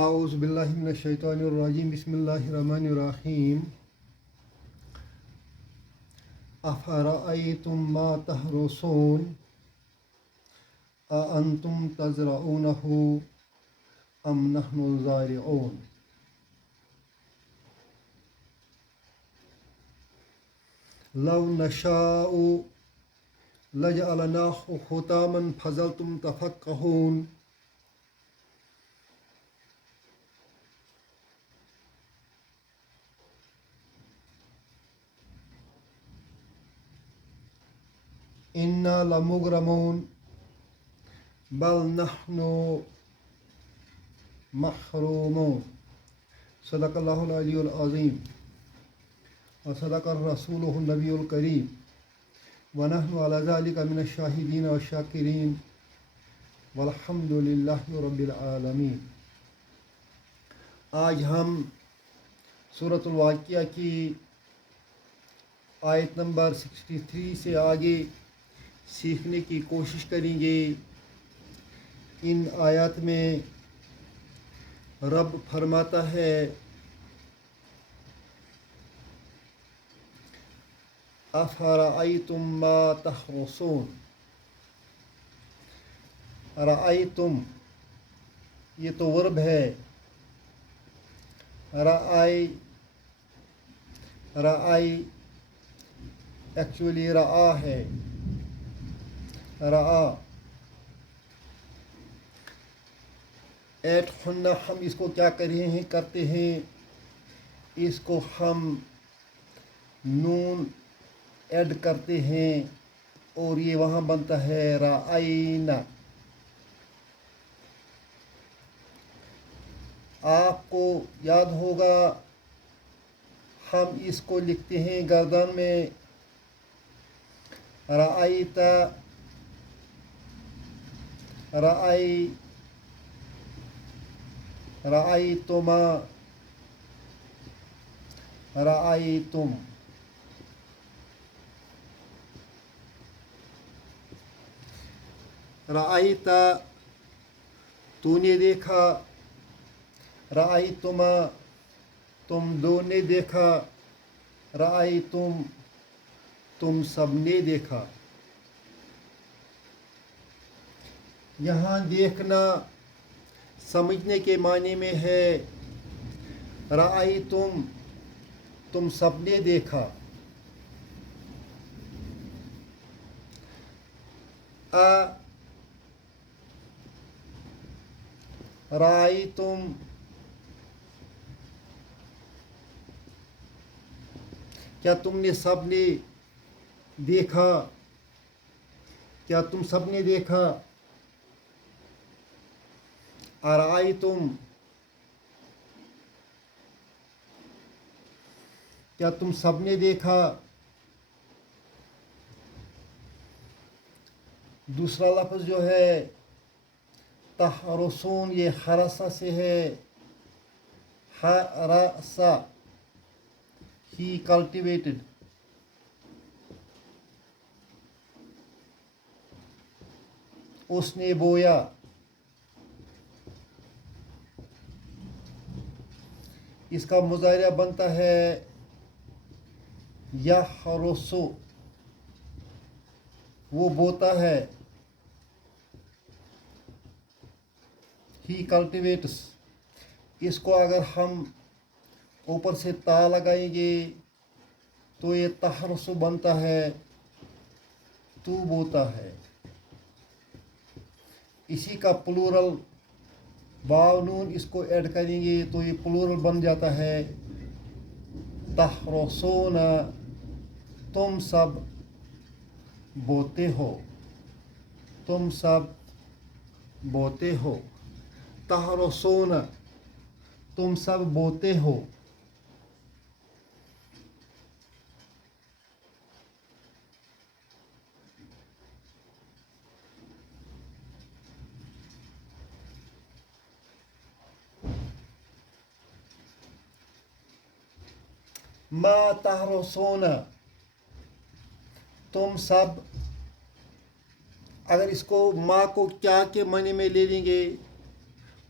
اعوذ باللہ من الشیطان الرجیم بسم اللہ الرحمن الرحیم افرأیتم ما تحرثون اانتم تزرعونہ ام نحن الزارعون لو نشاء لجعلناہ حطاما فظلتم تفکہون انا لمغرمون بل نحن محرومون صدق اللہ العلی العظیم وصدق الرسول النبی الکریم ونحن علی ذلک من الشاہدین والشاکرین والحمد للہ رب العالمین۔ آج ہم سورۃ الواقعہ کی آیت نمبر 63 سے آگے سیکھنے کی کوشش کریں گے۔ ان آیات میں رب فرماتا ہے افرأیتم ما تحرثون۔ رأیتم یہ تو ورب ہے، رأی ایکچولی رآ ہے، رآ ایٹ حنہ ہم اس کو کیا کرتے ہیں اس کو ہم نون ایڈ کرتے ہیں اور یہ وہاں بنتا ہے رأینا۔ آپ کو یاد ہوگا ہم اس کو لکھتے ہیں گردان میں رأیتا، رأیتما، رأیتم۔ رأیتا تو نے دیکھا، رأیتما تم دو نے دیکھا، رأیتم تم سب نے دیکھا۔ یہاں دیکھنا سمجھنے کے معنی میں ہے رأیتم تم سب نے دیکھا، رأیتم کیا تم نے سب نے دیکھا، کیا تم سب نے دیکھا۔ ارأیتم کیا تم سب نے دیکھا۔ دوسرا لفظ جو ہے تحرثون یہ حرسہ سے ہے، حرسہ ہی کلٹیویٹڈ، اس نے بویا۔ اس کا مضارع بنتا ہے یحرث، وہ بوتا ہے، ہی کلٹیویٹس۔ اس کو اگر ہم اوپر سے تا لگائیں گے تو یہ تحرث بنتا ہے، تو بوتا ہے۔ اسی کا پلورل واو نون اس کو ایڈ کریں گے تو یہ پلورل بن جاتا ہے تحرثون، تم سب بوتے ہو، تم سب بوتے ہو۔ تحرثون تم سب بوتے ہو۔ ما تحرثون تم سب، اگر اس کو ما کو کیا کے معنی میں لے لیں گے،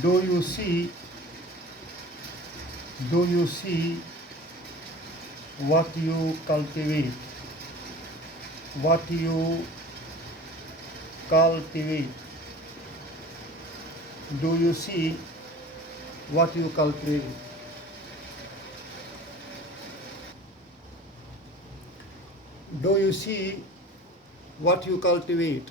Do you see what you cultivate? What you cultivate? Do you see what you cultivate? Do you see what you cultivate?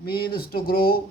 means to grow,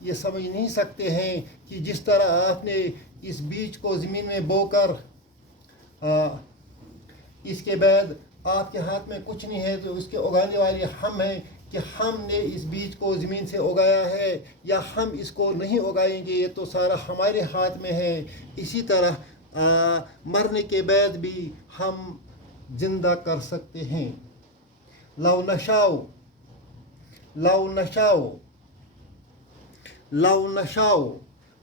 یہ سمجھ نہیں سکتے ہیں کہ جس طرح آپ نے اس بیج کو زمین میں بو کر اس کے بعد آپ کے ہاتھ میں کچھ نہیں ہے تو اس کے اگانے والے ہم ہیں کہ ہم نے اس بیج کو زمین سے اگایا ہے یا ہم اس کو نہیں اگائیں گے، یہ تو سارا ہمارے ہاتھ میں ہے۔ اسی طرح مرنے کے بعد بھی ہم زندہ کر سکتے ہیں۔ لو نشاؤ لو نشاؤ لو نشاؤ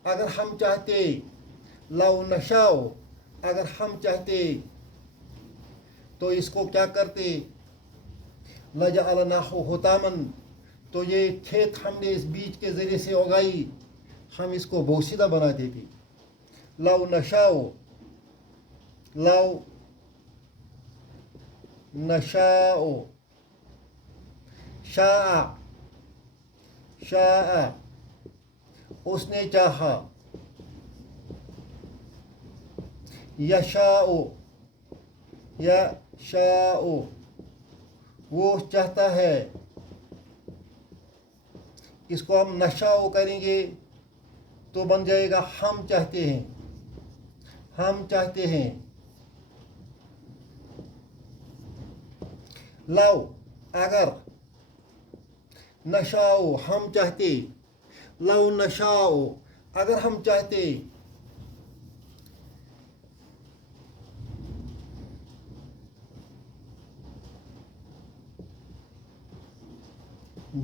اگر ہم چاہتے، لو نشاؤ اگر ہم چاہتے تو اس کو کیا کرتے، لجعلناہ حطامن، تو یہ کھیت ہم نے اس بیج کے ذریعے سے اگائی، ہم اس کو بوسیدہ بنا دیتے۔ لو نشاؤ لو نشاؤ شاء شاء اس نے چاہا، یشاء یشاء وہ چاہتا ہے۔ اس کو ہم نشاء کریں گے تو بن جائے گا ہم چاہتے ہیں، ہم چاہتے ہیں۔ لو اگر، نشاء ہم چاہتے، لو نشاء اگر ہم چاہتے،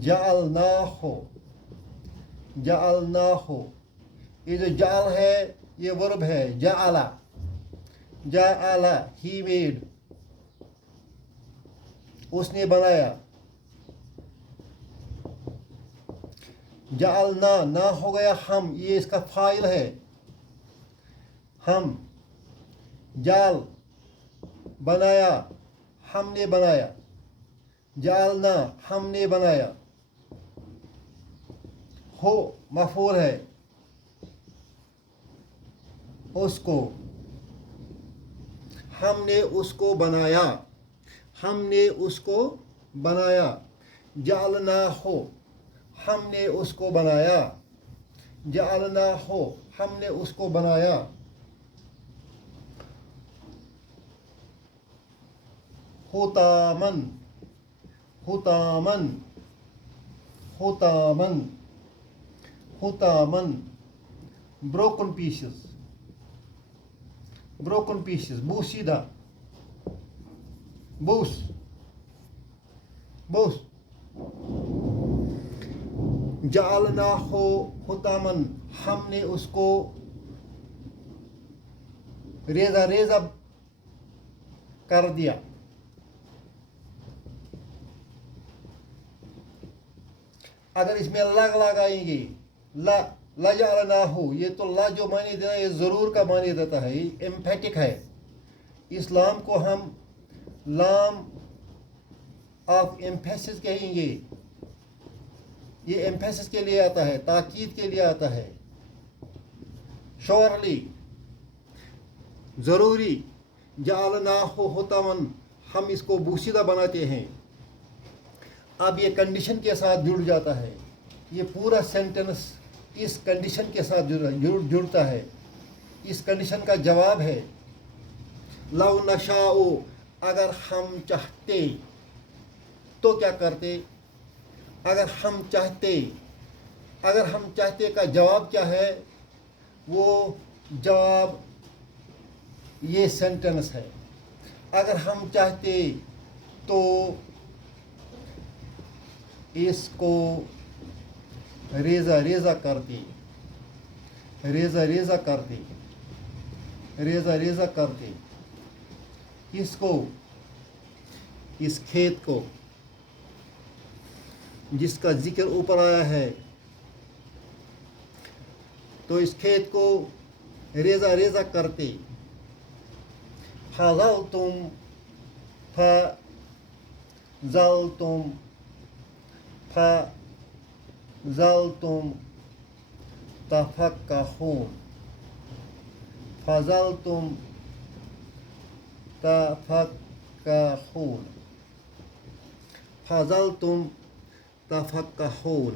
جعلناہ جعلناہ یہ جو جعل ہے یہ ورب ہے، جعل جعل ہی میڈ، اس نے بنایا۔ جعلنا نہ ہو گیا ہم، یہ اس کا فاعل ہے، ہم، جعل بنایا، ہم نے بنایا، جعلنا ہم نے بنایا۔ ہو مفعول ہے، اس کو، ہم نے اس کو بنایا، ہم نے اس کو بنایا۔ جعلناہ ہم نے اس کو بنایا، جعلناہ ہم نے اس کو بنایا۔ حطامن حطامن حطامن حطامن broken pieces broken pieces بوسیدہ، Bose Bose. جعلناہ حطامن ہم نے اس کو ریزہ ریزہ کر دیا۔ اگر اس میں لگ لگائیں گے، لجعلناہ، یہ تو لا جو معنی دیتا ہے یہ ضرور کا معنی دیتا ہے، یہ ایمپیٹک ہے۔ اس لام کو ہم لام آف ایمپیسس کہیں گے، یہ ایمپیسس کے لیے آتا ہے، تاکید کے لیے آتا ہے، شورلی، ضروری۔ جعلناہ حطامن ہم اس کو بوسیدہ بناتے ہیں۔ اب یہ کنڈیشن کے ساتھ جڑ جاتا ہے، یہ پورا سینٹنس اس کنڈیشن کے ساتھ جڑتا ہے، اس کنڈیشن کا جواب ہے۔ لو نشاء اگر ہم چاہتے تو کیا کرتے، اگر ہم چاہتے، اگر ہم چاہتے کا جواب کیا ہے، وہ جواب یہ سینٹنس ہے۔ اگر ہم چاہتے تو اس کو ریزہ ریزہ کرتے، ریزہ ریزہ کرتے، ریزہ ریزہ کرتے، اس کو، اس کھیت کو جس کا ذکر اوپر آیا ہے، تو اس کھیت کو ریزہ ریزہ کرتے۔ فَظَلْتُمْ فَظَلْتُمْ فَظَلْتُمْ تَفَكَّهُونَ فَظَلْتُمْ تَفَكَّهُونَ فَظَلْتُمْ تَفَكَّهُونَ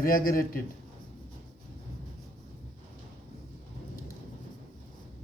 regretted,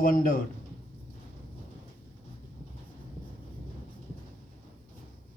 wondered,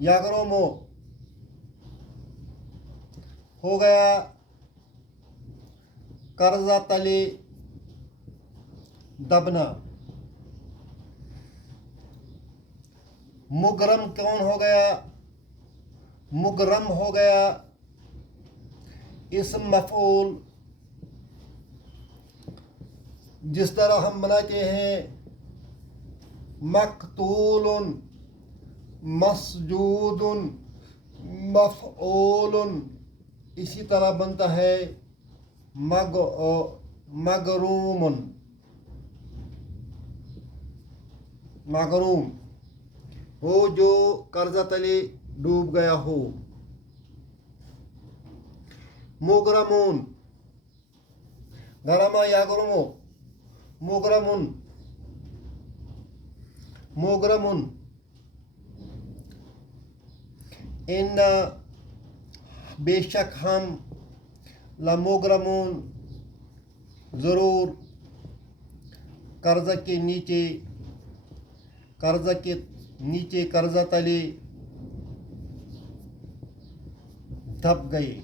یاگرومو ہو گیا قرضہ تلے دبنا. مغرم کون ہو گیا؟ مغرم ہو گیا اسم مفعول، جس طرح ہم بناتے ہیں مقتول، مسجود، مفعول، اسی طرح بنتا ہے مغروم. مغروم وہ جو قرضہ تلے ڈوب گیا ہو. مغرمون، غرما یغرمو، مغرمون، مغرمون. ان بے شک ہم لمغرمون ضرور قرضہ کے نیچے، قرضہ کے نیچے، قرضہ تلے دب گئے.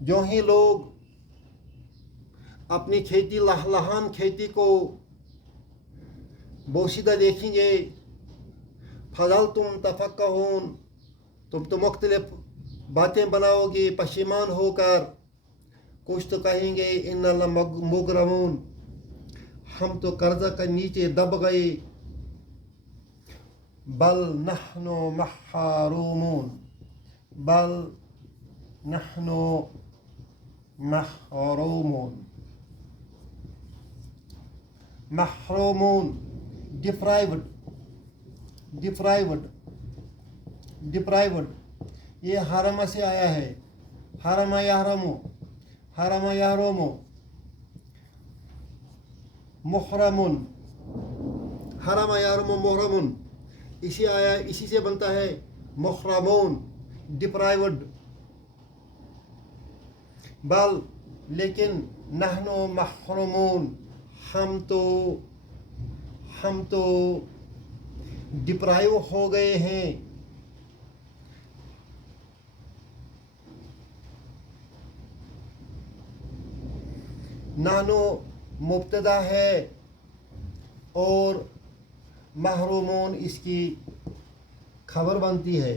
جو ہی لوگ اپنی کھیتی لہلہان کھیتی کو بوسیدہ دیکھیں گے، فضل تم تفقہون، تم تو مختلف باتیں بناؤ گے پشیمان ہو کر. کچھ تو کہیں گے ان مغرمون، ہم تو قرضہ کا نیچے دب گئے. بل نحن محرومون، بل نحن محرومون. محرومون ڈپرائیوڈ، ڈپرائیوڈ، ڈپرائیوڈ. یہ حرمہ سے آیا ہے، حرمہ یحرمو، حرمہ یحرمو. محرمون، حرمہ یحرمو محرمون، اسی سے بنتا ہے محرمون، ڈپرائیوڈ. بل لیکن نحن محرومون، ہم تو ڈپرائیو ہو گئے ہیں. نحنو مبتدا ہے اور محرومون اس کی خبر بنتی ہے،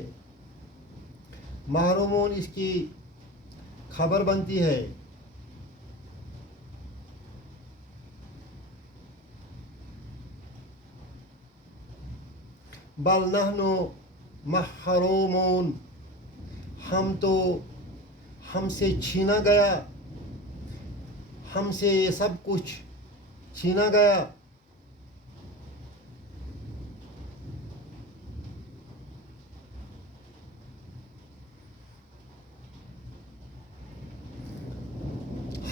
محرومون اس کی خبر بنتی ہے. بل نحن محرومون، ہم سے چھینا گیا، ہم سے یہ سب کچھ چھینا گیا.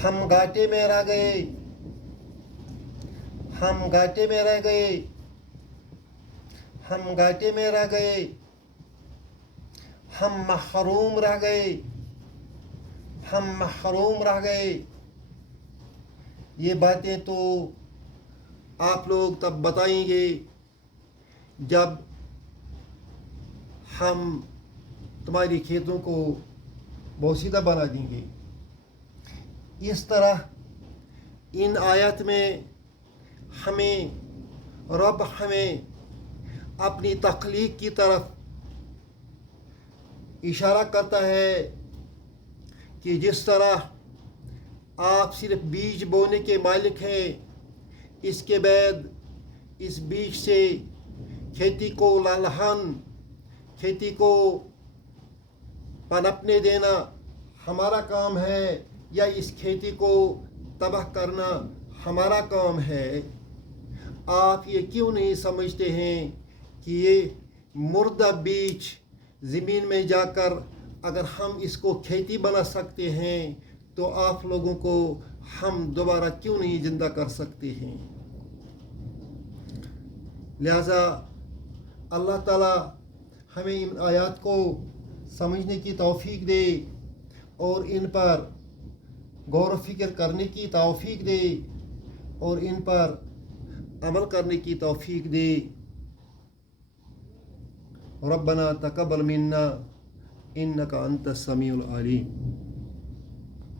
ہم گھاٹے میں رہ گئے، ہم گھاٹے میں رہ گئے، ہم گھاٹے میں رہ گئے. ہم محروم رہ گئے، ہم محروم رہ گئے. یہ باتیں تو آپ لوگ تب بتائیں گے جب ہم تمہاری کھیتوں کو بوسیدہ بنا دیں گے. اس طرح ان آیات میں رب ہمیں اپنی تخلیق کی طرف اشارہ کرتا ہے کہ جس طرح آپ صرف بیج بونے کے مالک ہیں، اس کے بعد اس بیج سے کھیتی کو لہلہان، کھیتی کو پنپنے دینا ہمارا کام ہے، یا اس کھیتی کو تباہ کرنا ہمارا کام ہے. آپ یہ کیوں نہیں سمجھتے ہیں کہ یہ مردہ بیج زمین میں جا کر اگر ہم اس کو کھیتی بنا سکتے ہیں تو آپ لوگوں کو ہم دوبارہ کیوں نہیں زندہ کر سکتے ہیں. لہذا اللہ تعالیٰ ہمیں ان آیات کو سمجھنے کی توفیق دے اور ان پر غور و فکر کرنے کی توفیق دے اور ان پر عمل کرنے کی توفیق دے. ربنا تقبل منا انك انت السميع العليم.